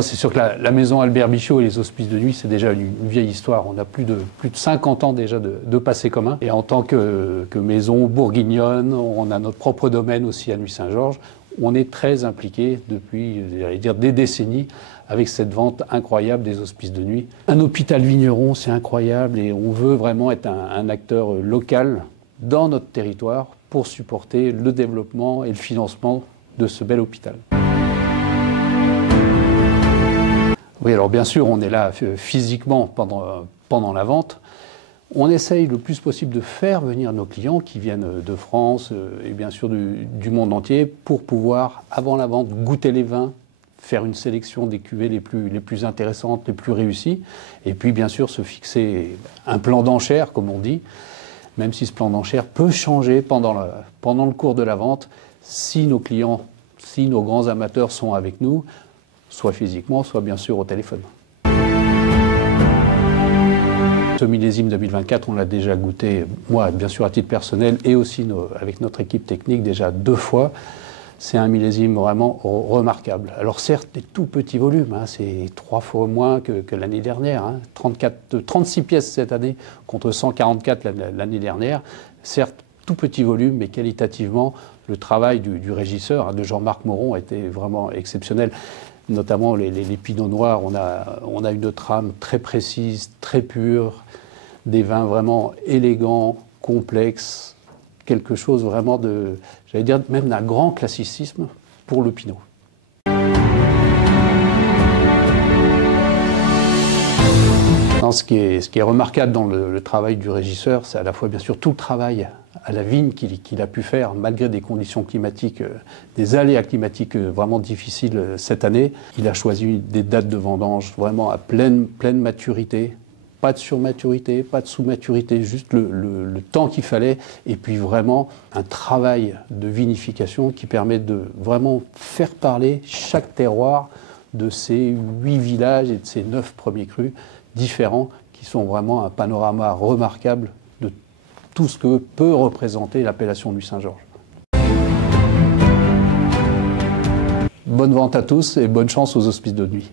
C'est sûr que la maison Albert Bichot et les hospices de nuit, c'est déjà une vieille histoire. On a plus de 50 ans déjà de passé commun. Et en tant que maison bourguignonne, on a notre propre domaine aussi à Nuits-Saint-Georges. On est très impliqué depuis, j'allais dire, des décennies avec cette vente incroyable des hospices de nuit. Un hôpital vigneron, c'est incroyable et on veut vraiment être un acteur local dans notre territoire pour supporter le développement et le financement de ce bel hôpital. Oui, alors bien sûr, on est là physiquement pendant la vente. On essaye le plus possible de faire venir nos clients qui viennent de France et bien sûr du monde entier pour pouvoir, avant la vente, goûter les vins, faire une sélection des cuvées les plus intéressantes, les plus réussies, et puis bien sûr se fixer un plan d'enchère, comme on dit, même si ce plan d'enchère peut changer pendant le cours de la vente, si nos clients, si nos grands amateurs sont avec nous, soit physiquement, soit bien sûr au téléphone. Ce millésime 2024, on l'a déjà goûté, moi bien sûr à titre personnel et aussi avec notre équipe technique déjà 2 fois. C'est un millésime vraiment remarquable. Alors certes, des tout petits volumes, c'est 3 fois moins que l'année dernière. 36 pièces cette année contre 144 l'année dernière. Certes, tout petit volume, mais qualitativement, le travail du régisseur, de Jean-Marc Moron, a été vraiment exceptionnel. Notamment les pinots noirs, on a une trame très précise, très pure, des vins vraiment élégants, complexes, quelque chose vraiment de, j'allais dire même d'un grand classicisme pour le pinot. Ce qui est remarquable dans le travail du régisseur, c'est à la fois bien sûr tout le travail à la vigne qu'il a pu faire malgré des conditions climatiques, des aléas climatiques vraiment difficiles cette année. Il a choisi des dates de vendange vraiment à pleine maturité, pas de surmaturité, pas de sous-maturité, juste le temps qu'il fallait, et puis vraiment un travail de vinification qui permet de vraiment faire parler chaque terroir de ces 8 villages et de ces 9 premiers crus différents qui sont vraiment un panorama remarquable de tout ce que peut représenter l'appellation Nuits-Saint-Georges. Bonne vente à tous et bonne chance aux hospices de nuit.